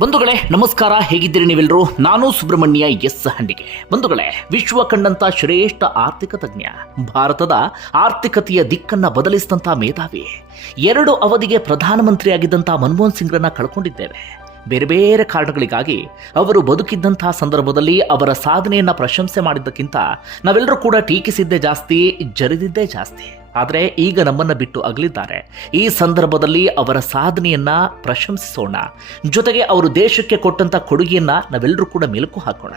ಬಂಧುಗಳೇ, ನಮಸ್ಕಾರ. ಹೇಗಿದ್ದೀರಿ ನೀವೆಲ್ಲರೂ ನಾನು ಸುಬ್ರಹ್ಮಣ್ಯ ಎಸ್ ಹಂಡಿಗೆ. ಬಂಧುಗಳೇ, ವಿಶ್ವ ಕಂಡಂತ ಶ್ರೇಷ್ಠ ಆರ್ಥಿಕ ತಜ್ಞ. ಭಾರತದ ಆರ್ಥಿಕತೆಯ ದಿಕ್ಕನ್ನ ಬದಲಿಸಿದಂತ ಮೇಧಾವಿ. ಎರಡು ಅವಧಿಗೆ ಪ್ರಧಾನಮಂತ್ರಿಯಾಗಿದ್ದಂಥ ಮನಮೋಹನ್ ಸಿಂಗ್ರನ್ನ ಕಳ್ಕೊಂಡಿದ್ದೇವೆ. ಬೇರೆ ಬೇರೆ ಕಾರಣಗಳಿಗಾಗಿ ಅವರು ಬದುಕಿದ್ದಂತಹ ಸಂದರ್ಭದಲ್ಲಿ ಅವರ ಸಾಧನೆಯನ್ನ ಪ್ರಶಂಸೆ ಮಾಡಿದ್ದಕ್ಕಿಂತ ನಾವೆಲ್ಲರೂ ಕೂಡ ಟೀಕಿಸಿದ್ದೇ ಜಾಸ್ತಿ, ಜರಿದಿದ್ದೇ ಜಾಸ್ತಿ. ಆದರೆ ಈಗ ನಮ್ಮನ್ನ ಬಿಟ್ಟು ಅಗಲಿದ್ದಾರೆ. ಈ ಸಂದರ್ಭದಲ್ಲಿ ಅವರ ಸಾಧನೆಯನ್ನ ಪ್ರಶಂಸಿಸೋಣ. ಜೊತೆಗೆ ಅವರು ದೇಶಕ್ಕೆ ಕೊಟ್ಟಂತ ಕೊಡುಗೆಯನ್ನ ನಾವೆಲ್ಲರೂ ಕೂಡ ಮೆಲುಕು ಹಾಕೋಣ.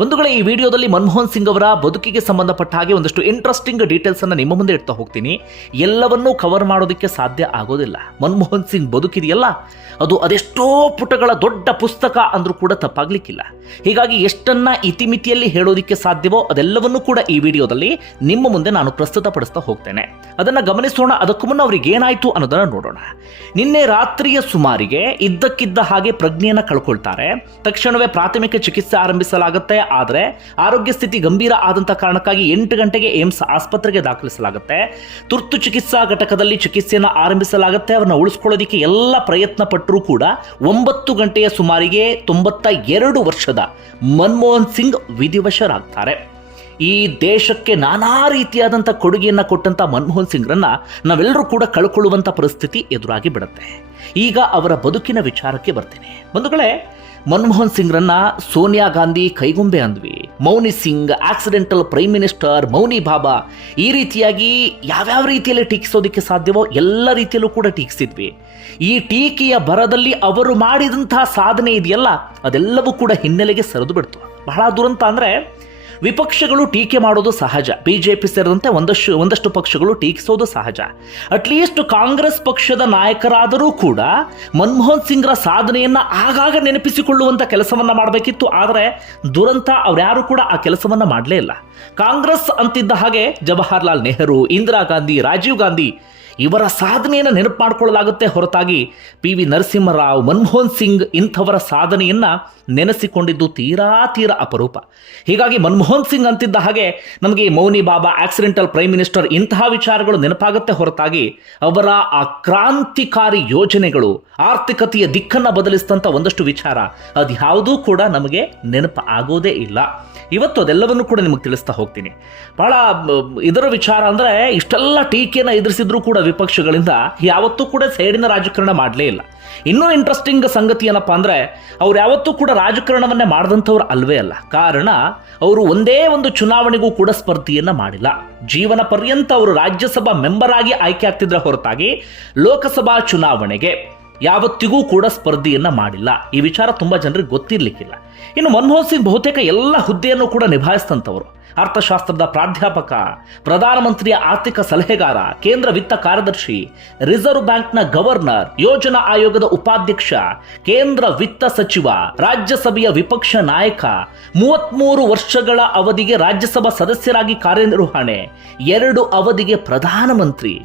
ಬಂಧುಗಳ, ಈ ವಿಡಿಯೋದಲ್ಲಿ ಮನಮೋಹನ್ ಸಿಂಗ್ ಅವರ ಬದುಕಿಗೆ ಸಂಬಂಧಪಟ್ಟ ಹಾಗೆ ಒಂದಷ್ಟು ಇಂಟ್ರೆಸ್ಟಿಂಗ್ ಡೀಟೇಲ್ಸ್ ಅನ್ನ ನಿಮ್ಮ ಮುಂದೆ ಇಡ್ತಾ ಹೋಗ್ತೀನಿ. ಎಲ್ಲವನ್ನೂ ಕವರ್ ಮಾಡೋದಕ್ಕೆ ಸಾಧ್ಯ ಆಗೋದಿಲ್ಲ. ಮನಮೋಹನ್ ಸಿಂಗ್ ಬದುಕಿದೆಯಲ್ಲ? ಅದು ಅದೆಷ್ಟೋ ಪುಟಗಳ ದೊಡ್ಡ ಪುಸ್ತಕ ಅಂದ್ರೂ ಕೂಡ ತಪ್ಪಾಗ್ಲಿಕ್ಕಿಲ್ಲ. ಹೀಗಾಗಿ ಎಷ್ಟನ್ನ ಇತಿಮಿತಿಯಲ್ಲಿ ಹೇಳೋದಿಕ್ಕೆ ಸಾಧ್ಯವೋ ಅದೆಲ್ಲವನ್ನೂ ಕೂಡ ಈ ವಿಡಿಯೋದಲ್ಲಿ ನಿಮ್ಮ ಮುಂದೆ ನಾನು ಪ್ರಸ್ತುತಪಡಿಸ್ತಾ ಹೋಗ್ತೇನೆ. ಅದನ್ನ ಗಮನಿಸೋಣ, ಅದಕ್ಕೂ ಮುನ್ನ ಅವ್ರಿಗೆ ಏನಾಯಿತು ಅನ್ನೋದನ್ನು ನೋಡೋಣ. ನಿನ್ನೆ ರಾತ್ರಿಯ ಸುಮಾರಿಗೆ ಇದ್ದಕ್ಕಿದ್ದ ಹಾಗೆ ಪ್ರಜ್ಞೆಯನ್ನು ಕಳ್ಕೊಳ್ತಾರೆ. ತಕ್ಷಣವೇ ಪ್ರಾಥಮಿಕ ಚಿಕಿತ್ಸೆ ಆರಂಭಿಸಲಾಗುತ್ತೆ. ಆದರೆ ಆರೋಗ್ಯ ಸ್ಥಿತಿ ಗಂಭೀರ ಆದಂಥ ಕಾರಣಕ್ಕಾಗಿ ಎಂಟು ಗಂಟೆಗೆ ಏಮ್ಸ್ ಆಸ್ಪತ್ರೆಗೆ ದಾಖಲಿಸಲಾಗುತ್ತೆ. ತುರ್ತು ಚಿಕಿತ್ಸಾ ಘಟಕದಲ್ಲಿ ಚಿಕಿತ್ಸೆಯನ್ನು ಆರಂಭಿಸಲಾಗುತ್ತೆ. ಅವರನ್ನ ಉಳಿಸ್ಕೊಳ್ಳೋದಕ್ಕೆ ಎಲ್ಲ ಪ್ರಯತ್ನ ಪಟ್ಟರೂ ಕೂಡ ಒಂಬತ್ತು ಗಂಟೆಯ ಸುಮಾರಿಗೆ ತೊಂಬತ್ತ ಎರಡು ವರ್ಷದ ಮನಮೋಹನ್ ಸಿಂಗ್ ವಿಧಿವಶರಾಗ್ತಾರೆ. ಈ ದೇಶಕ್ಕೆ ನಾನಾ ರೀತಿಯಾದಂಥ ಕೊಡುಗೆಯನ್ನು ಕೊಟ್ಟಂಥ ಮನಮೋಹನ್ ಸಿಂಗ್ರನ್ನ ನಾವೆಲ್ಲರೂ ಕೂಡ ಕಳ್ಕೊಳ್ಳುವಂಥ ಪರಿಸ್ಥಿತಿ ಎದುರಾಗಿ ಬಿಡುತ್ತೆ. ಈಗ ಅವರ ಬದುಕಿನ ವಿಚಾರಕ್ಕೆ ಬರ್ತೇನೆ. ಬಂಧುಗಳೇ, ಮನಮೋಹನ್ ಸಿಂಗ್ರನ್ನ ಸೋನಿಯಾ ಗಾಂಧಿ ಕೈಗೊಂಬೆ ಅಂದ್ವಿ. Mauni Singh, accidental prime minister, Mauni Baba, ಈ ರೀತಿಯಾಗಿ ಯಾವ್ಯಾವ ರೀತಿಯಲ್ಲಿ ಟೀಕಿಸೋದಕ್ಕೆ ಸಾಧ್ಯವೋ ಎಲ್ಲ ರೀತಿಯಲ್ಲೂ ಕೂಡ ಟೀಕಿಸಿದ್ವಿ. ಈ ಟೀಕೆಯ ಬರದಲ್ಲಿ ಅವರು ಮಾಡಿದಂತಹ ಸಾಧನೆ ಇದೆಯಲ್ಲ, ಅದೆಲ್ಲವೂ ಕೂಡ ಹಿನ್ನೆಲೆಗೆ ಸರಿದು ಬಿಡ್ತು. ಬಹಳ ದುರಂತ ಅಂದ್ರೆ ವಿಪಕ್ಷಗಳು ಟೀಕೆ ಮಾಡೋದು ಸಹಜ. ಬಿಜೆಪಿ ಸೇರಿದಂತೆ ಒಂದಷ್ಟು ಒಂದಷ್ಟು ಪಕ್ಷಗಳು ಟೀಕಿಸೋದು ಸಹಜ. ಅಟ್ಲೀಸ್ಟ್ ಕಾಂಗ್ರೆಸ್ ಪಕ್ಷದ ನಾಯಕರಾದರೂ ಕೂಡ ಮನಮೋಹನ್ ಸಿಂಗ್ರ ಸಾಧನೆಯನ್ನ ಆಗಾಗ ನೆನಪಿಸಿಕೊಳ್ಳುವಂತ ಕೆಲಸವನ್ನ ಮಾಡಬೇಕಿತ್ತು. ಆದರೆ ದುರಂತ ಅವರ್ಯಾರು ಕೂಡ ಆ ಕೆಲಸವನ್ನ ಮಾಡಲೇ ಇಲ್ಲ. ಕಾಂಗ್ರೆಸ್ ಅಂತಿದ್ದ ಹಾಗೆ ಜವಾಹರ್ಲಾಲ್ ನೆಹರು, ಇಂದಿರಾ ಗಾಂಧಿ, ರಾಜೀವ್ ಗಾಂಧಿ ಇವರ ಸಾಧನೆಯನ್ನು ನೆನಪು ಮಾಡಿಕೊಳ್ಳಲಾಗುತ್ತೆ ಹೊರತಾಗಿ ಪಿ ವಿ ನರಸಿಂಹರಾವ್, ಮನಮೋಹನ್ ಸಿಂಗ್ ಇಂಥವರ ಸಾಧನೆಯನ್ನು ನೆನೆಸಿಕೊಂಡಿದ್ದು ತೀರಾ ತೀರಾ ಅಪರೂಪ. ಹೀಗಾಗಿ ಮನಮೋಹನ್ ಸಿಂಗ್ ಅಂತಿದ್ದ ಹಾಗೆ ನಮಗೆ Mauni Baba accidental prime minister ಇಂತಹ ವಿಚಾರಗಳು ನೆನಪಾಗುತ್ತೆ. ಹೊರತಾಗಿ ಅವರ ಆ ಕ್ರಾಂತಿಕಾರಿ ಯೋಜನೆಗಳು, ಆರ್ಥಿಕತೆಯ ದಿಕ್ಕನ್ನು ಬದಲಿಸಿದಂಥ ಒಂದಷ್ಟು ವಿಚಾರ, ಅದ್ಯಾವುದೂ ಕೂಡ ನಮಗೆ ನೆನಪು ಆಗೋದೇ ಇಲ್ಲ. ಇವತ್ತು ಅದೆಲ್ಲವನ್ನು ಕೂಡ ನಿಮಗೆ ತಿಳಿಸ್ತಾ ಹೋಗ್ತೀನಿ. ಬಹಳ, ಇದರ ವಿಚಾರ ಅಂದರೆ ಇಷ್ಟೆಲ್ಲ ಟೀಕೆಯನ್ನು ಎದುರಿಸಿದ್ರು ಕೂಡ ವಿಪಕ್ಷಗಳಿಂದ ಯಾವತ್ತೂ ಕೂಡ ಸೈಡಿನ ರಾಜಕಾರಣ ಮಾಡಲೇ ಇಲ್ಲ. ಇನ್ನೂ ಇಂಟ್ರೆಸ್ಟಿಂಗ್ ಸಂಗತಿ ಏನಪ್ಪ ಅಂದ್ರೆ, ಅವ್ರು ಯಾವತ್ತೂ ಕೂಡ ರಾಜಕಾರಣವನ್ನೇ ಮಾಡಿದಂಥವ್ರು ಅಲ್ವೇ ಅಲ್ಲ. ಕಾರಣ, ಅವರು ಒಂದೇ ಒಂದು ಚುನಾವಣೆಗೂ ಕೂಡ ಸ್ಪರ್ಧೆಯನ್ನು ಮಾಡಿಲ್ಲ. ಜೀವನ ಪರ್ಯಂತ ಅವರು ರಾಜ್ಯಸಭಾ ಮೆಂಬರ್ ಆಗಿ ಆಯ್ಕೆ ಆಗ್ತಿದ್ರೆ ಹೊರತಾಗಿ ಲೋಕಸಭಾ ಚುನಾವಣೆಗೆ. ಯಾವತ್ತಿಗೂ ಕೂಡ ಸ್ಪರ್ಧಿಯನ್ನ ಮಾಡಿಲ್ಲ. ಈ ವಿಚಾರ ತುಂಬಾ ಜನರಿಗೆ ಗೊತ್ತಿರ್ಲಿಕ್ಕಿಲ್ಲ. ಇನ್ನು ಮನಮೋಹನ್ ಸಿಂಗ್ ಬಹುತೇಕ ಎಲ್ಲ ಹುದ್ದೆಯನ್ನು ಕೂಡ ನಿಭಾಯಿಸಿದಂಥವರು. ಅರ್ಥಶಾಸ್ತ್ರದ ಪ್ರಾಧ್ಯಾಪಕ, ಪ್ರಧಾನಮಂತ್ರಿಯ ಆರ್ಥಿಕ ಸಲಹೆಗಾರ, ಕೇಂದ್ರ ವಿತ್ತ ಕಾರ್ಯದರ್ಶಿ, ರಿಸರ್ವ್ ಬ್ಯಾಂಕ್ನ ಗವರ್ನರ್, ಯೋಜನಾ ಆಯೋಗದ ಉಪಾಧ್ಯಕ್ಷ, ಕೇಂದ್ರ ವಿತ್ತ ಸಚಿವ, ರಾಜ್ಯಸಭೆಯ ವಿಪಕ್ಷ ನಾಯಕ, ಮೂವತ್ಮೂರು ವರ್ಷಗಳ ಅವಧಿಗೆ ರಾಜ್ಯಸಭಾ ಸದಸ್ಯರಾಗಿ ಕಾರ್ಯನಿರ್ವಹಣೆ, ಎರಡು ಅವಧಿಗೆ ಪ್ರಧಾನಮಂತ್ರಿ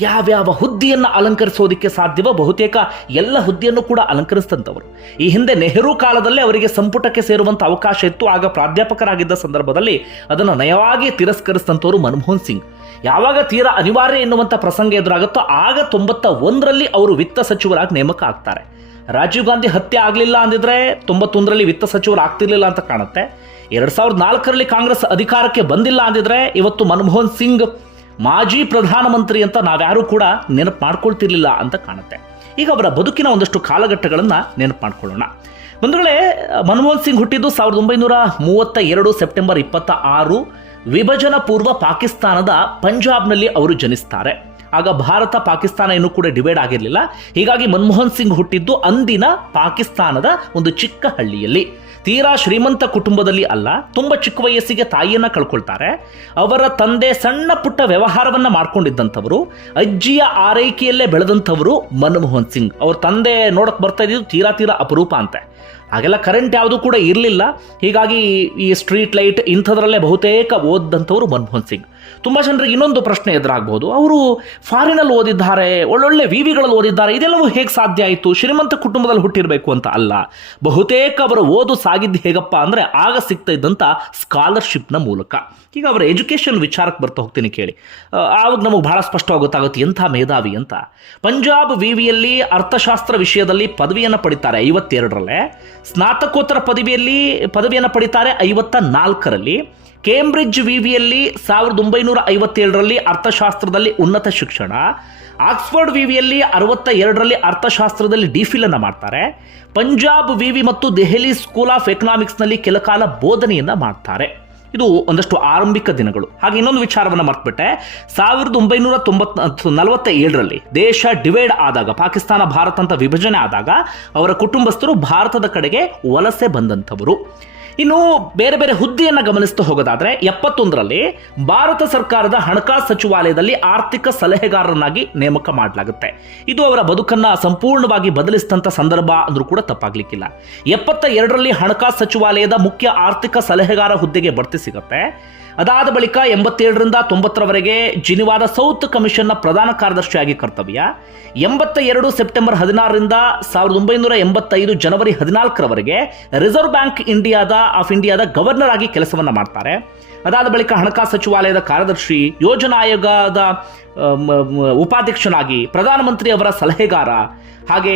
ಯಾವ್ಯಾವ ಹುದ್ದೆಯನ್ನು ಅಲಂಕರಿಸೋದಕ್ಕೆ ಸಾಧ್ಯವೋ ಬಹುತೇಕ ಎಲ್ಲ ಹುದ್ದೆಯನ್ನು ಕೂಡ ಅಲಂಕರಿಸಿದಂಥವರು. ಈ ಹಿಂದೆ ನೆಹರು ಕಾಲದಲ್ಲೇ ಅವರಿಗೆ ಸಂಪುಟಕ್ಕೆ ಸೇರುವಂಥ ಅವಕಾಶ ಇತ್ತು. ಆಗ ಪ್ರಾಧ್ಯಾಪಕರಾಗಿದ್ದ ಸಂದರ್ಭದಲ್ಲಿ ಅದನ್ನು ನಯವಾಗಿ ತಿರಸ್ಕರಿಸಿದಂಥವರು ಮನಮೋಹನ್ ಸಿಂಗ್. ಯಾವಾಗ ತೀರಾ ಅನಿವಾರ್ಯ ಎನ್ನುವಂಥ ಪ್ರಸಂಗ ಎದುರಾಗುತ್ತೋ ಆಗ ತೊಂಬತ್ತ ಒಂದರಲ್ಲಿ ಅವರು ವಿತ್ತ ಸಚಿವರಾಗಿ ನೇಮಕ ಆಗ್ತಾರೆ. ರಾಜೀವ್ ಗಾಂಧಿ ಹತ್ಯೆ ಆಗಲಿಲ್ಲ ಅಂದಿದ್ರೆ ತೊಂಬತ್ತೊಂದರಲ್ಲಿ ವಿತ್ತ ಸಚಿವರು ಆಗ್ತಿರ್ಲಿಲ್ಲ ಅಂತ ಕಾಣುತ್ತೆ. ಎರಡು ಸಾವಿರದ ನಾಲ್ಕರಲ್ಲಿ ಕಾಂಗ್ರೆಸ್ ಅಧಿಕಾರಕ್ಕೆ ಬಂದಿಲ್ಲ ಅಂದಿದ್ರೆ ಇವತ್ತು ಮನಮೋಹನ್ ಸಿಂಗ್ ಮಾಜಿ ಪ್ರಧಾನಮಂತ್ರಿ ಅಂತ ನಾವ್ಯಾರೂ ಕೂಡ ನೆನಪು ಮಾಡ್ಕೊಳ್ತಿರ್ಲಿಲ್ಲ ಅಂತ ಕಾಣುತ್ತೆ. ಈಗ ಅವರ ಬದುಕಿನ ಒಂದಷ್ಟು ಕಾಲಘಟ್ಟಗಳನ್ನು ನೆನಪು ಮಾಡ್ಕೊಳ್ಳೋಣ. ಬಂಧುಗಳೇ, ಮನಮೋಹನ್ ಸಿಂಗ್ ಹುಟ್ಟಿದ್ದು ಸಾವಿರದ ಒಂಬೈನೂರ ಮೂವತ್ತ ಎರಡು ಸೆಪ್ಟೆಂಬರ್ ಇಪ್ಪತ್ತ ಆರು ವಿಭಜನ ಪೂರ್ವ ಪಾಕಿಸ್ತಾನದ ಪಂಜಾಬ್ನಲ್ಲಿ ಅವರು ಜನಿಸ್ತಾರೆ. ಆಗ ಭಾರತ ಪಾಕಿಸ್ತಾನ ಇನ್ನೂ ಕೂಡ ಡಿವೈಡ್ ಆಗಿರಲಿಲ್ಲ. ಹೀಗಾಗಿ ಮನಮೋಹನ್ ಸಿಂಗ್ ಹುಟ್ಟಿದ್ದು ಅಂದಿನ ಪಾಕಿಸ್ತಾನದ ಒಂದು ಚಿಕ್ಕ ಹಳ್ಳಿಯಲ್ಲಿ. ತೀರಾ ಶ್ರೀಮಂತ ಕುಟುಂಬದಲ್ಲಿ ಅಲ್ಲ, ತುಂಬ ಚಿಕ್ಕ ವಯಸ್ಸಿಗೆ ತಾಯಿಯನ್ನ ಕಳ್ಕೊಳ್ತಾರೆ. ಅವರ ತಂದೆ ಸಣ್ಣ ಪುಟ್ಟ ವ್ಯವಹಾರವನ್ನ ಮಾಡ್ಕೊಂಡಿದ್ದಂಥವರು, ಅಜ್ಜಿಯ ಆರೈಕೆಯಲ್ಲೇ ಬೆಳೆದಂಥವರು ಮನಮೋಹನ್ ಸಿಂಗ್. ಅವ್ರ ತಂದೆ ನೋಡಕ್ಕೆ ಬರ್ತಾ ಇದ್ದಿದ್ದು ತೀರಾ ತೀರಾ ಅಪರೂಪ ಅಂತೆ. ಹಾಗೆಲ್ಲ ಕರೆಂಟ್ ಯಾವುದು ಕೂಡ ಇರಲಿಲ್ಲ. ಹೀಗಾಗಿ ಈ ಸ್ಟ್ರೀಟ್ ಲೈಟ್ ಇಂಥದ್ರಲ್ಲೇ ಬಹುತೇಕ ಓದಂಥವ್ರು ಮನಮೋಹನ್ ಸಿಂಗ್. ತುಂಬ ಜನರಿಗೆ ಇನ್ನೊಂದು ಪ್ರಶ್ನೆ ಎದುರಾಗ್ಬೋದು. ಅವರು ಫಾರಿನಲ್ಲಿ ಓದಿದ್ದಾರೆ, ಒಳ್ಳೊಳ್ಳೆ ವಿವಿಗಳಲ್ಲಿ ಓದಿದ್ದಾರೆ, ಇದೆಲ್ಲವೂ ಹೇಗೆ ಸಾಧ್ಯ ಆಯಿತು? ಶ್ರೀಮಂತ ಕುಟುಂಬದಲ್ಲಿ ಹುಟ್ಟಿರಬೇಕು ಅಂತ ಅಲ್ಲ. ಬಹುತೇಕ ಅವರ ಓದು ಸಾಗಿದ್ದು ಹೇಗಪ್ಪ ಅಂದರೆ ಆಗ ಸಿಗ್ತಾ ಇದ್ದಂಥ ಸ್ಕಾಲರ್ಶಿಪ್ನ ಮೂಲಕ. ಈಗ ಅವರ ಎಜುಕೇಷನ್ ವಿಚಾರಕ್ಕೆ ಬರ್ತಾ ಹೋಗ್ತೀನಿ ಕೇಳಿ. ಆವಾಗ ನಮಗೆ ಭಾಳ ಸ್ಪಷ್ಟವಾಗಿ ಗೊತ್ತಾಗುತ್ತೆ ಎಂಥ ಮೇಧಾವಿ ಅಂತ. ಪಂಜಾಬ್ ವಿವಿಯಲ್ಲಿ ಅರ್ಥಶಾಸ್ತ್ರ ವಿಷಯದಲ್ಲಿ ಪದವಿಯನ್ನು ಪಡಿತಾರೆ ಐವತ್ತೆರಡರಲ್ಲೇ. ಸ್ನಾತಕೋತ್ತರ ಪದವಿಯಲ್ಲಿ ಪದವಿಯನ್ನು ಪಡಿತಾರೆ ಐವತ್ತ ನಾಲ್ಕರಲ್ಲಿ. ಕೇಂಬ್ರಿಡ್ಜ್ ವಿವಿಯಲ್ಲಿ ಸಾವಿರದ ಒಂಬೈನೂರ ಐವತ್ತೇಳರಲ್ಲಿ ಅರ್ಥಶಾಸ್ತ್ರದಲ್ಲಿ ಉನ್ನತ ಶಿಕ್ಷಣ, ಆಕ್ಸ್ಫರ್ಡ್ ವಿವಿಯಲ್ಲಿ ಅರವತ್ತ ಎರಡರಲ್ಲಿ ಅರ್ಥಶಾಸ್ತ್ರದಲ್ಲಿ ಡಿಫಿಲ್ ಅನ್ನ ಮಾಡ್ತಾರೆ, ಪಂಜಾಬ್ ವಿವಿ ಮತ್ತು ದೆಹಲಿ ಸ್ಕೂಲ್ ಆಫ್ ಎಕನಾಮಿಕ್ಸ್ನಲ್ಲಿ ಕೆಲಕಾಲ ಬೋಧನೆಯನ್ನು ಮಾಡ್ತಾರೆ. ಇದು ಒಂದಷ್ಟು ಆರಂಭಿಕ ದಿನಗಳು. ಹಾಗೆ ಇನ್ನೊಂದು ವಿಚಾರವನ್ನು ಮರ್ತ್ಬಿಟ್ಟೆ. ಸಾವಿರದ ಒಂಬೈನೂರ ತೊಂಬತ್ ನಲವತ್ತ ಏಳರಲ್ಲಿ ದೇಶ ಡಿವೈಡ್ ಆದಾಗ, ಪಾಕಿಸ್ತಾನ, ಭಾರತ ಅಂತ ವಿಭಜನೆ ಆದಾಗ ಅವರ ಕುಟುಂಬಸ್ಥರು ಭಾರತದ ಕಡೆಗೆ ವಲಸೆ ಬಂದಂಥವರು. ಇನ್ನು ಬೇರೆ ಬೇರೆ ಹುದ್ದೆಯನ್ನು ಗಮನಿಸ್ತಾ ಹೋಗೋದಾದ್ರೆ ಎಪ್ಪತ್ತೊಂದರಲ್ಲಿ ಭಾರತ ಸರ್ಕಾರದ ಹಣಕಾಸು ಸಚಿವಾಲಯದಲ್ಲಿ ಆರ್ಥಿಕ ಸಲಹೆಗಾರರನ್ನಾಗಿ ನೇಮಕ ಮಾಡಲಾಗುತ್ತೆ. ಇದು ಅವರ ಬದುಕನ್ನು ಸಂಪೂರ್ಣವಾಗಿ ಬದಲಿಸಿದಂಥ ಸಂದರ್ಭ ಅಂದರೂ ಕೂಡ ತಪ್ಪಾಗ್ಲಿಕ್ಕಿಲ್ಲ. ಎಪ್ಪತ್ತ ಎರಡರಲ್ಲಿ ಹಣಕಾಸು ಸಚಿವಾಲಯದ ಮುಖ್ಯ ಆರ್ಥಿಕ ಸಲಹೆಗಾರ ಹುದ್ದೆಗೆ ಬಡ್ತಿ ಸಿಗುತ್ತೆ. ಅದಾದ ಬಳಿಕ ಎಂಬತ್ತೇಳರಿಂದ ತೊಂಬತ್ತರವರೆಗೆ ಜಿನಿವಾದ ಸೌತ್ ಕಮಿಷನ್ನ ಪ್ರಧಾನ ಕಾರ್ಯದರ್ಶಿಯಾಗಿ ಕರ್ತವ್ಯ. ಎಂಬತ್ತ ಎರಡು ಸೆಪ್ಟೆಂಬರ್ ಹದಿನಾರರಿಂದ ಸಾವಿರದ ಒಂಬೈನೂರ ಎಂಬತ್ತೈದು ಜನವರಿ ಹದಿನಾಲ್ಕರವರೆಗೆ ರಿಸರ್ವ್ ಬ್ಯಾಂಕ್ ಇಂಡಿಯಾದ ಆಫ್ ಇಂಡಿಯಾದ ಗವರ್ನರ್ ಆಗಿ ಕೆಲಸವನ್ನು ಮಾಡ್ತಾರೆ. ಅದಾದ ಬಳಿಕ ಹಣಕಾಸು ಸಚಿವಾಲಯದ ಕಾರ್ಯದರ್ಶಿ, ಯೋಜನಾ ಆಯೋಗದ ಉಪಾಧ್ಯಕ್ಷನಾಗಿ ಪ್ರಧಾನಮಂತ್ರಿ ಅವರ ಸಲಹೆಗಾರ ಹಾಗೆ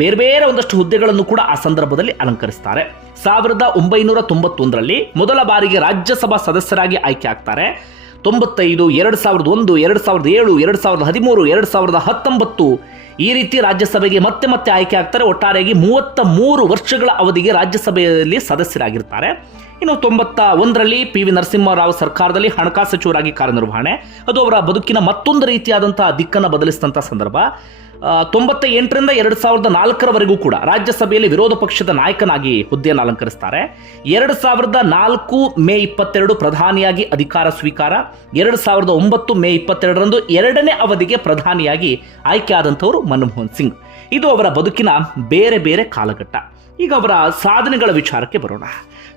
ಬೇರೆ ಬೇರೆ ಒಂದಷ್ಟು ಹುದ್ದೆಗಳನ್ನು ಕೂಡ ಆ ಸಂದರ್ಭದಲ್ಲಿ ಅಲಂಕರಿಸ್ತಾರೆ. ಸಾವಿರದ ಒಂಬೈನೂರ ತೊಂಬತ್ತೊಂದರಲ್ಲಿ ಮೊದಲ ಬಾರಿಗೆ ರಾಜ್ಯಸಭಾ ಸದಸ್ಯರಾಗಿ ಆಯ್ಕೆ ಆಗ್ತಾರೆ. ತೊಂಬತ್ತೈದು, ಎರಡು ಸಾವಿರದ ಒಂದು, ಎರಡು ಸಾವಿರದ ಏಳು, ಎರಡು ಸಾವಿರದ ಹದಿಮೂರು, ಎರಡು ಸಾವಿರದ ಹತ್ತೊಂಬತ್ತು. ಈ ರೀತಿ ರಾಜ್ಯಸಭೆಗೆ ಮತ್ತೆ ಮತ್ತೆ ಆಯ್ಕೆ ಆಗ್ತಾರೆ. ಒಟ್ಟಾರೆಯಾಗಿ ಮೂವತ್ತ ಮೂರು ವರ್ಷಗಳ ಅವಧಿಗೆ ರಾಜ್ಯಸಭೆಯಲ್ಲಿ ಸದಸ್ಯರಾಗಿರ್ತಾರೆ. ಇನ್ನು ತೊಂಬತ್ತ ಒಂದರಲ್ಲಿ ಪಿ ವಿ ನರಸಿಂಹರಾವ್ ಸರ್ಕಾರದಲ್ಲಿ ಹಣಕಾಸು ಸಚಿವರಾಗಿ ಕಾರ್ಯನಿರ್ವಹಣೆ. ಅದು ಅವರ ಬದುಕಿನ ಮತ್ತೊಂದು ರೀತಿಯಾದಂತಹ ದಿಕ್ಕನ್ನು ಬದಲಿಸಿದಂಥ ಸಂದರ್ಭ. ತೊಂಬತ್ತ ಎಂಟರಿಂದ ಎರಡು ಸಾವಿರದ ನಾಲ್ಕರವರೆಗೂ ಕೂಡ ರಾಜ್ಯಸಭೆಯಲ್ಲಿ ವಿರೋಧ ಪಕ್ಷದ ನಾಯಕನಾಗಿ ಹುದ್ದೆಯನ್ನು ಅಲಂಕರಿಸ್ತಾರೆ. ಎರಡು ಸಾವಿರದ ನಾಲ್ಕು ಮೇ ಇಪ್ಪತ್ತೆರಡು ಪ್ರಧಾನಿಯಾಗಿ ಅಧಿಕಾರ ಸ್ವೀಕಾರ. ಎರಡು ಸಾವಿರದ ಒಂಬತ್ತು ಮೇ ಇಪ್ಪತ್ತೆರಡರಂದು ಎರಡನೇ ಅವಧಿಗೆ ಪ್ರಧಾನಿಯಾಗಿ ಆಯ್ಕೆಯಾದಂಥವರು ಮನಮೋಹನ್ ಸಿಂಗ್. ಇದು ಅವರ ಬದುಕಿನ ಬೇರೆ ಬೇರೆ ಕಾಲಘಟ್ಟ. ಈಗ ಅವರ ಸಾಧನೆಗಳ ವಿಚಾರಕ್ಕೆ ಬರೋಣ.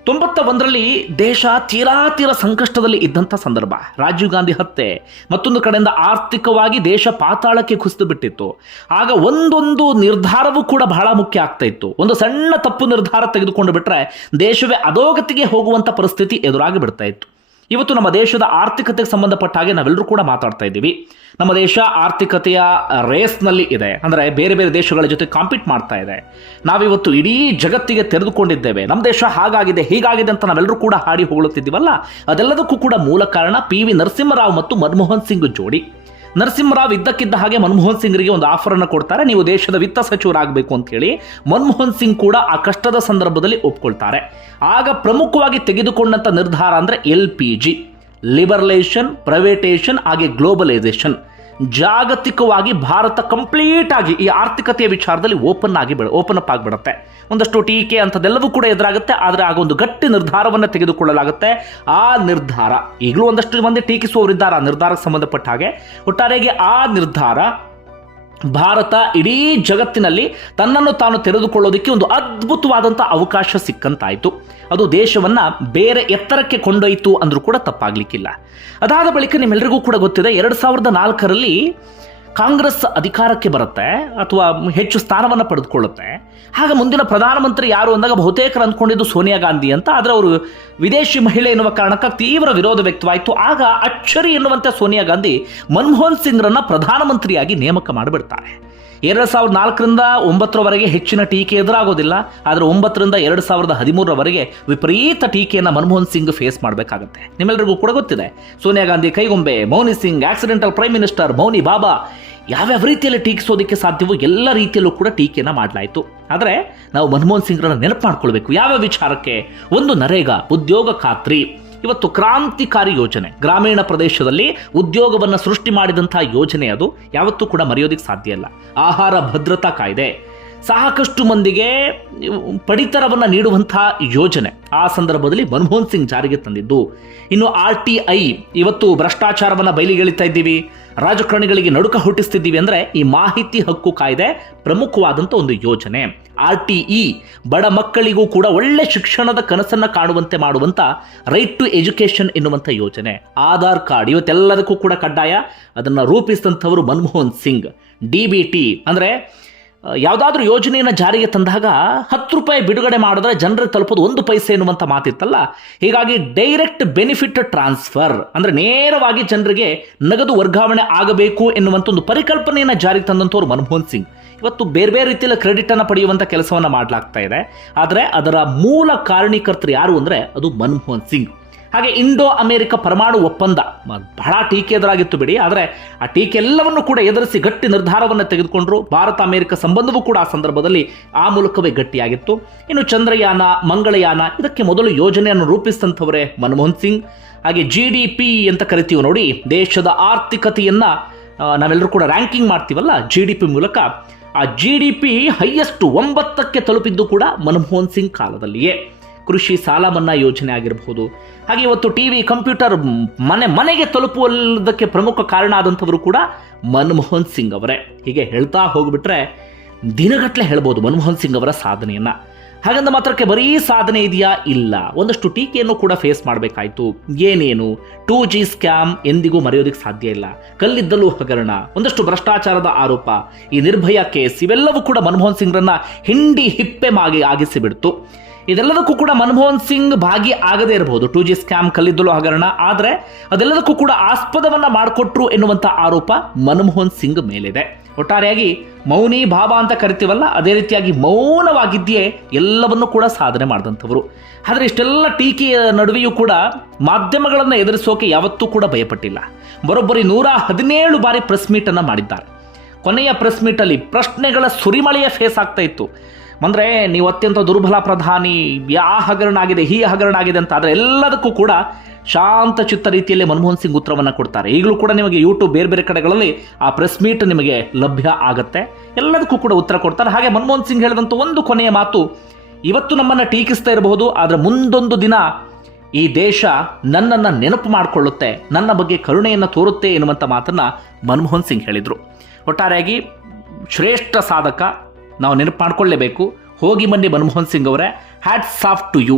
ತೊಂಬತ್ತ ಒಂದರಲ್ಲಿ ದೇಶ ತೀರಾ ತೀರ ಸಂಕಷ್ಟದಲ್ಲಿ ಇದ್ದಂಥ ಸಂದರ್ಭ. ರಾಜೀವ್ ಗಾಂಧಿ ಹತ್ಯೆ. ಮತ್ತೊಂದು ಕಡೆಯಿಂದ ಆರ್ಥಿಕವಾಗಿ ದೇಶ ಪಾತಾಳಕ್ಕೆ ಕುಸಿದು ಬಿಟ್ಟಿತ್ತು. ಆಗ ಒಂದೊಂದು ನಿರ್ಧಾರವೂ ಕೂಡ ಬಹಳ ಮುಖ್ಯ ಆಗ್ತಾ ಇತ್ತು. ಒಂದು ಸಣ್ಣ ತಪ್ಪು ನಿರ್ಧಾರ ತೆಗೆದುಕೊಂಡು ಬಿಟ್ಟರೆ ದೇಶವೇ ಅಧೋಗತಿಗೆ ಹೋಗುವಂಥ ಪರಿಸ್ಥಿತಿ ಎದುರಾಗಿ ಬಿಡ್ತಾ ಇತ್ತು. ಇವತ್ತು ನಮ್ಮ ದೇಶದ ಆರ್ಥಿಕತೆಗೆ ಸಂಬಂಧಪಟ್ಟ ಹಾಗೆ ನಾವೆಲ್ಲರೂ ಕೂಡ ಮಾತಾಡ್ತಾ ಇದ್ದೀವಿ. ನಮ್ಮ ದೇಶ ಆರ್ಥಿಕತೆಯ ರೇಸ್ನಲ್ಲಿ ಇದೆ. ಅಂದರೆ ಬೇರೆ ಬೇರೆ ದೇಶಗಳ ಜೊತೆ ಕಾಂಪೀಟ್ ಮಾಡ್ತಾ ಇದೆ. ನಾವಿವತ್ತು ಇಡೀ ಜಗತ್ತಿಗೆ ತೆರೆದುಕೊಂಡಿದ್ದೇವೆ. ನಮ್ಮ ದೇಶ ಹಾಗಾಗಿದೆ, ಹೀಗಾಗಿದೆ ಅಂತ ನಾವೆಲ್ಲರೂ ಕೂಡ ಹಾಡಿ ಹೊಗಳುತ್ತಿದ್ದೀವಲ್ಲ ಅದೆಲ್ಲದಕ್ಕೂ ಕೂಡ ಮೂಲ ಕಾರಣ ಪಿ ವಿ ನರಸಿಂಹರಾವ್ ಮತ್ತು ಮನಮೋಹನ್ ಸಿಂಗ್ ಜೋಡಿ. ನರಸಿಂಹರಾವ್ ಇದ್ದಕ್ಕಿದ್ದ ಹಾಗೆ ಮನಮೋಹನ್ ಸಿಂಗ್ರಿಗೆ ಒಂದು ಆಫರ್ ಅನ್ನು ಕೊಡ್ತಾರೆ. ನೀವು ದೇಶದ ವಿತ್ತ ಸಚಿವರಾಗಬೇಕು ಅಂತ ಹೇಳಿ ಮನಮೋಹನ್ ಸಿಂಗ್ ಕೂಡ ಆ ಕಷ್ಟದ ಸಂದರ್ಭದಲ್ಲಿ ಒಪ್ಕೊಳ್ತಾರೆ. ಆಗ ಪ್ರಮುಖವಾಗಿ ತೆಗೆದುಕೊಂಡಂತ ನಿರ್ಧಾರ ಅಂದ್ರೆ L P G. Liberalisation privatisation ಹಾಗೆ ಗ್ಲೋಬಲೈಸೇಷನ್ ಜಾಗತಿಕವಾಗಿ ಭಾರತ ಕಂಪ್ಲೀಟ್ ಆಗಿ ಈ ಆರ್ಥಿಕತೆಯ ವಿಚಾರದಲ್ಲಿ ಓಪನ್ ಆಗಿ ಓಪನ್ ಅಪ್ ಆಗಿಬಿಡುತ್ತೆ ಒಂದಷ್ಟು ಟೀಕೆ ಅಂಥದ್ದೆಲ್ಲವೂ ಕೂಡ ಎದುರಾಗುತ್ತೆ, ಆದರೆ ಆಗ ಒಂದು ಗಟ್ಟಿ ನಿರ್ಧಾರವನ್ನು ತೆಗೆದುಕೊಳ್ಳಲಾಗುತ್ತೆ. ಆ ನಿರ್ಧಾರ, ಈಗಲೂ ಒಂದಷ್ಟು ಮಂದಿ ಟೀಕಿಸುವವರಿದ್ದಾರೆ, ಆ ನಿರ್ಧಾರಕ್ಕೆ ಸಂಬಂಧಪಟ್ಟ ಹಾಗೆ. ಒಟ್ಟಾರೆಯಾಗಿ ಆ ನಿರ್ಧಾರ ಭಾರತ ಇಡೀ ಜಗತ್ತಿನಲ್ಲಿ ತನ್ನನ್ನು ತಾನು ತೆರೆದುಕೊಳ್ಳೋದಕ್ಕೆ ಒಂದು ಅದ್ಭುತವಾದಂಥ ಅವಕಾಶ ಸಿಕ್ಕಂತಾಯಿತು. ಅದು ದೇಶವನ್ನ ಬೇರೆ ಎತ್ತರಕ್ಕೆ ಕೊಂಡೊಯ್ತು ಅಂದ್ರೂ ಕೂಡ ತಪ್ಪಾಗ್ಲಿಕ್ಕಿಲ್ಲ. ಅದಾದ ಬಳಿಕ ನಿಮ್ಮೆಲ್ಲರಿಗೂ ಕೂಡ ಗೊತ್ತಿದೆ, ಎರಡು ಸಾವಿರದ ನಾಲ್ಕರಲ್ಲಿ ಕಾಂಗ್ರೆಸ್ ಅಧಿಕಾರಕ್ಕೆ ಬರುತ್ತೆ ಅಥವಾ ಹೆಚ್ಚು ಸ್ಥಾನವನ್ನು ಪಡೆದುಕೊಳ್ಳುತ್ತೆ. ಆಗ ಮುಂದಿನ ಪ್ರಧಾನಮಂತ್ರಿ ಯಾರು ಅಂದಾಗ ಬಹುತೇಕರು ಅಂದ್ಕೊಂಡಿದ್ದು ಸೋನಿಯಾ ಗಾಂಧಿ ಅಂತ. ಆದರೆ ಅವರು ವಿದೇಶಿ ಮಹಿಳೆ ಎನ್ನುವ ಕಾರಣಕ್ಕೆ ತೀವ್ರ ವಿರೋಧ ವ್ಯಕ್ತವಾಯಿತು. ಆಗ ಅಚ್ಚರಿ ಎನ್ನುವಂತೆ ಸೋನಿಯಾ ಗಾಂಧಿ ಮನಮೋಹನ್ ಸಿಂಗ್ರನ್ನ ಪ್ರಧಾನಮಂತ್ರಿಯಾಗಿ ನೇಮಕ ಮಾಡಿಬಿಡ್ತಾರೆ. ಎರಡು ಸಾವಿರದ ನಾಲ್ಕರಿಂದ ಒಂಬತ್ತರವರೆಗೆ ಹೆಚ್ಚಿನ ಟೀಕೆ ಎದುರಾಗೋದಿಲ್ಲ. ಆದರೆ ಒಂಬತ್ತರಿಂದ ಎರಡು ಸಾವಿರದ ಹದಿಮೂರರವರೆಗೆ ವಿಪರೀತ ಟೀಕೆಯನ್ನು ಮನಮೋಹನ್ ಸಿಂಗ್ ಫೇಸ್ ಮಾಡಬೇಕಾಗುತ್ತೆ. ನಿಮ್ಮೆಲ್ಲರಿಗೂ ಕೂಡ ಗೊತ್ತಿದೆ. Sonia Gandhi, ಕೈಗೊಂಬೆ Mauni Singh accidental prime minister Mauni Baba ಯಾವ್ಯಾವ ರೀತಿಯಲ್ಲಿ ಟೀಕಿಸೋದಕ್ಕೆ ಸಾಧ್ಯವೋ ಎಲ್ಲ ರೀತಿಯಲ್ಲೂ ಕೂಡ ಟೀಕೆಯನ್ನು ಮಾಡಲಾಯಿತು. ಆದರೆ ನಾವು ಮನಮೋಹನ್ ಸಿಂಗ್ರನ್ನ ನೆನಪು ಮಾಡ್ಕೊಳ್ಬೇಕು. ಯಾವ ವಿಚಾರಕ್ಕೆ? ಒಂದು ನರೇಗಾ, ಉದ್ಯೋಗ ಖಾತ್ರಿ. ಇವತ್ತು ಕ್ರಾಂತಿಕಾರಿ ಯೋಜನೆ. ಗ್ರಾಮೀಣ ಪ್ರದೇಶದಲ್ಲಿ ಉದ್ಯೋಗವನ್ನು ಸೃಷ್ಟಿ ಮಾಡಿದಂತಹ ಯೋಜನೆ ಅದು. ಯಾವತ್ತೂ ಕೂಡ ಮರೆಯೋದಕ್ಕೆ ಸಾಧ್ಯ ಇಲ್ಲ. ಆಹಾರ ಭದ್ರತಾ ಕಾಯ್ದೆ. ಸಾಕಷ್ಟು ಮಂದಿಗೆ ಪಡಿತರವನ್ನು ನೀಡುವಂತಹ ಯೋಜನೆ ಆ ಸಂದರ್ಭದಲ್ಲಿ ಮನಮೋಹನ್ ಸಿಂಗ್ ಜಾರಿಗೆ ತಂದಿದ್ದು. ಇನ್ನು ಆರ್ ಟಿ ಐ, ಇವತ್ತು ಭ್ರಷ್ಟಾಚಾರವನ್ನು ಬಯಲಿಗೆಳಿತಾ ಇದ್ದೀವಿ. ರಾಜಕಾರಣಿಗಳಿಗೆ ನಡುಕ ಹುಟ್ಟಿಸ್ತಿದ್ದೀವಿ ಅಂದರೆ ಈ ಮಾಹಿತಿ ಹಕ್ಕು ಕಾಯ್ದೆ ಪ್ರಮುಖವಾದಂಥ ಒಂದು ಯೋಜನೆ. ಆರ್ ಟಿ ಇ ಬಡ ಮಕ್ಕಳಿಗೂ ಕೂಡ ಒಳ್ಳೆ ಶಿಕ್ಷಣದ ಕನಸನ್ನ ಕಾಣುವಂತೆ ಮಾಡುವಂತ ರೈಟ್ ಟು ಎಜುಕೇಶನ್ ಎನ್ನುವಂಥ ಯೋಜನೆ. ಆಧಾರ್ ಕಾರ್ಡ್ ಇವತ್ತೆಲ್ಲದಕ್ಕೂ ಕೂಡ ಕಡ್ಡಾಯ. ಅದನ್ನು ರೂಪಿಸಿದಂಥವರು Manmohan Singh. D B T ಅಂದರೆ ಯಾವುದಾದ್ರೂ ಯೋಜನೆಯನ್ನು ಜಾರಿಗೆ ತಂದಾಗ ಹತ್ತು ರೂಪಾಯಿ ಬಿಡುಗಡೆ ಮಾಡಿದ್ರೆ ಜನರಿಗೆ ತಲುಪೋದು ಒಂದು ಪೈಸೆ ಎನ್ನುವಂಥ ಮಾತಿತ್ತಲ್ಲ. ಹೀಗಾಗಿ ಡೈರೆಕ್ಟ್ ಬೆನಿಫಿಟ್ ಟ್ರಾನ್ಸ್ಫರ್ ಅಂದರೆ ನೇರವಾಗಿ ಜನರಿಗೆ ನಗದು ವರ್ಗಾವಣೆ ಆಗಬೇಕು ಎನ್ನುವಂಥ ಒಂದು ಪರಿಕಲ್ಪನೆಯನ್ನು ಜಾರಿಗೆ ತಂದಂಥವ್ರು ಮನಮೋಹನ್ ಸಿಂಗ್. ಇವತ್ತು ಬೇರೆ ಬೇರೆ ರೀತಿಯಲ್ಲಿ ಕ್ರೆಡಿಟ್ ಅನ್ನು ಪಡೆಯುವಂಥ ಕೆಲಸವನ್ನು ಮಾಡಲಾಗ್ತಾ ಇದೆ. ಆದರೆ ಅದರ ಮೂಲ ಕಾರಣೀಕರ್ತರು ಯಾರು ಅಂದರೆ ಅದು ಮನಮೋಹನ್ ಸಿಂಗ್. ಹಾಗೆ ಇಂಡೋ ಅಮೆರಿಕ ಪರಮಾಣು ಒಪ್ಪಂದ ಬಹಳ ಟೀಕೆ ಎದುರಾಗಿತ್ತು ಬಿಡಿ. ಆದರೆ ಆ ಟೀಕೆ ಎಲ್ಲವನ್ನು ಕೂಡ ಎದುರಿಸಿ ಗಟ್ಟಿ ನಿರ್ಧಾರವನ್ನು ತೆಗೆದುಕೊಂಡ್ರು. ಭಾರತ ಅಮೆರಿಕ ಸಂಬಂಧವೂ ಕೂಡ ಆ ಸಂದರ್ಭದಲ್ಲಿ ಆ ಮೂಲಕವೇ ಗಟ್ಟಿಯಾಗಿತ್ತು. ಇನ್ನು ಚಂದ್ರಯಾನ, ಮಂಗಳಯಾನ ಇದಕ್ಕೆ ಮೊದಲು ಯೋಜನೆಯನ್ನು ರೂಪಿಸಿದಂಥವರೇ ಮನಮೋಹನ್ ಸಿಂಗ್. ಹಾಗೆ ಜಿ ಡಿ ಪಿ ಅಂತ ಕರಿತೀವಿ ನೋಡಿ, ದೇಶದ ಆರ್ಥಿಕತೆಯನ್ನು ನಾವೆಲ್ಲರೂ ಕೂಡ ರ್ಯಾಂಕಿಂಗ್ ಮಾಡ್ತೀವಲ್ಲ ಜಿ ಡಿ ಪಿ ಮೂಲಕ. ಆ ಜಿ ಡಿ ಪಿ ಹೈಯೆಸ್ಟ್ ಒಂಬತ್ತಕ್ಕೆ ತಲುಪಿದ್ದು ಕೂಡ ಮನಮೋಹನ್ ಸಿಂಗ್ ಕಾಲದಲ್ಲಿಯೇ. ಕೃಷಿ ಸಾಲ ಮನ್ನಾ ಯೋಜನೆ ಆಗಿರಬಹುದು. ಹಾಗೆ ಇವತ್ತು ಟಿ ವಿ, ಕಂಪ್ಯೂಟರ್ ಮನೆ, ಮನೆಗೆ ತಲುಪುವುದಕ್ಕೆ ಪ್ರಮುಖ ಕಾರಣ ಆದಂಥವರು ಕೂಡ ಮನಮೋಹನ್ ಸಿಂಗ್ ಅವರೇ. ಹೀಗೆ ಹೇಳ್ತಾ ಹೋಗ್ಬಿಟ್ರೆ ದಿನಗಟ್ಟಲೆ ಹೇಳ್ಬೋದು ಮನಮೋಹನ್ ಸಿಂಗ್ ಅವರ ಸಾಧನೆಯನ್ನ. ಹಾಗಂದ ಮಾತ್ರಕ್ಕೆ ಬರೀ ಸಾಧನೆ ಇದೆಯಾ? ಇಲ್ಲ. ಒಂದಷ್ಟು ಟೀಕೆಯನ್ನು ಕೂಡ ಫೇಸ್ ಮಾಡಬೇಕಾಯ್ತು. ಏನೇನು? ಟೂ ಜಿ ಸ್ಕ್ಯಾಮ್ ಎಂದಿಗೂ ಮರೆಯೋದಕ್ಕೆ ಸಾಧ್ಯ ಇಲ್ಲ. ಕಲ್ಲಿದ್ದಲು ಹಗರಣ, ಒಂದಷ್ಟು ಭ್ರಷ್ಟಾಚಾರದ ಆರೋಪ. ಈ ನಿರ್ಭಯ ಕೇಸ್ ಇವೆಲ್ಲವೂ ಕೂಡ ಮನಮೋಹನ್ ಸಿಂಗ್ರನ್ನ ಹಿಂಡಿ ಹಿಪ್ಪೆ ಮಾಗಿ ಆಗಿಸಿಬಿಡ್ತು. ಇದೆಲ್ಲದಕ್ಕೂ ಕೂಡ ಮನಮೋಹನ್ ಸಿಂಗ್ ಭಾಗಿ ಆಗದೇ ಇರಬಹುದು ಟೂ ಜಿ ಸ್ಕ್ಯಾಮ್, ಕಲ್ಲಿದ್ದಲು ಹಗರಣ. ಆದರೆ ಅದೆಲ್ಲದಕ್ಕೂ ಕೂಡ ಆಸ್ಪದವನ್ನ ಮಾಡಿಕೊಟ್ರು ಎನ್ನುವಂಥ ಆರೋಪ ಮನಮೋಹನ್ ಸಿಂಗ್ ಮೇಲಿದೆ. ಒಟ್ಟಾರೆಯಾಗಿ ಮೌನಿ ಬಾಬಾ ಅಂತ ಕರಿತೀವಲ್ಲ, ಅದೇ ರೀತಿಯಾಗಿ ಮೌನವಾಗಿದ್ದೇ ಎಲ್ಲವನ್ನೂ ಕೂಡ ಸಾಧನೆ ಮಾಡಿದಂಥವರು. ಆದರೆ ಇಷ್ಟೆಲ್ಲ ಟೀಕೆಯ ನಡುವೆಯೂ ಕೂಡ ಮಾಧ್ಯಮಗಳನ್ನು ಎದುರಿಸೋಕೆ ಯಾವತ್ತೂ ಕೂಡ ಭಯಪಟ್ಟಿಲ್ಲ. ಬರೋಬ್ಬರಿ ನೂರ ಹದಿನೇಳು ಬಾರಿ ಪ್ರೆಸ್ ಮೀಟನ್ನು ಮಾಡಿದ್ದಾರೆ. ಕೊನೆಯ ಪ್ರೆಸ್ ಮೀಟಲ್ಲಿ ಪ್ರಶ್ನೆಗಳ ಸುರಿಮಳೆಯ ಫೇಸ್ ಆಗ್ತಾ ಇತ್ತು. ಅಂದರೆ, ನೀವು ಅತ್ಯಂತ ದುರ್ಬಲ ಪ್ರಧಾನಿ, ಯಾ ಹಗರಣ ಆಗಿದೆ, ಹೀ ಹಗರಣ ಆಗಿದೆ ಅಂತ ಆದರೆ ಎಲ್ಲದಕ್ಕೂ ಕೂಡ ಶಾಂತ ಚಿತ್ತ ರೀತಿಯಲ್ಲಿ ಮನಮೋಹನ್ ಸಿಂಗ್ ಉತ್ತರವನ್ನು ಕೊಡ್ತಾರೆ. ಈಗಲೂ ಕೂಡ ನಿಮಗೆ ಯೂಟ್ಯೂಬ್ ಬೇರೆ ಬೇರೆ ಕಡೆಗಳಲ್ಲಿ ಆ ಪ್ರೆಸ್ ಮೀಟ್ ನಿಮಗೆ ಲಭ್ಯ ಆಗುತ್ತೆ. ಎಲ್ಲದಕ್ಕೂ ಕೂಡ ಉತ್ತರ ಕೊಡ್ತಾರೆ. ಹಾಗೆ ಮನಮೋಹನ್ ಸಿಂಗ್ ಹೇಳಿದಂಥ ಒಂದು ಕೊನೆಯ ಮಾತು, ಇವತ್ತು ನಮ್ಮನ್ನು ಟೀಕಿಸ್ತಾ ಇರಬಹುದು, ಆದರೆ ಮುಂದೊಂದು ದಿನ ಈ ದೇಶ ನನ್ನನ್ನು ನೆನಪು ಮಾಡಿಕೊಳ್ಳುತ್ತೆ, ನನ್ನ ಬಗ್ಗೆ ಕರುಣೆಯನ್ನು ತೋರುತ್ತೆ ಎನ್ನುವಂಥ ಮಾತನ್ನ ಮನಮೋಹನ್ ಸಿಂಗ್ ಹೇಳಿದರು. ಒಟ್ಟಾರೆಯಾಗಿ ಶ್ರೇಷ್ಠ ಸಾಧಕ, ನಾವು ನೆನಪು ಮಾಡ್ಕೊಳ್ಳೇಬೇಕು. ಹೋಗಿ ಮನ್ನಿ ಮನಮೋಹನ್ ಸಿಂಗ್ ಅವರೇ. Hats off to you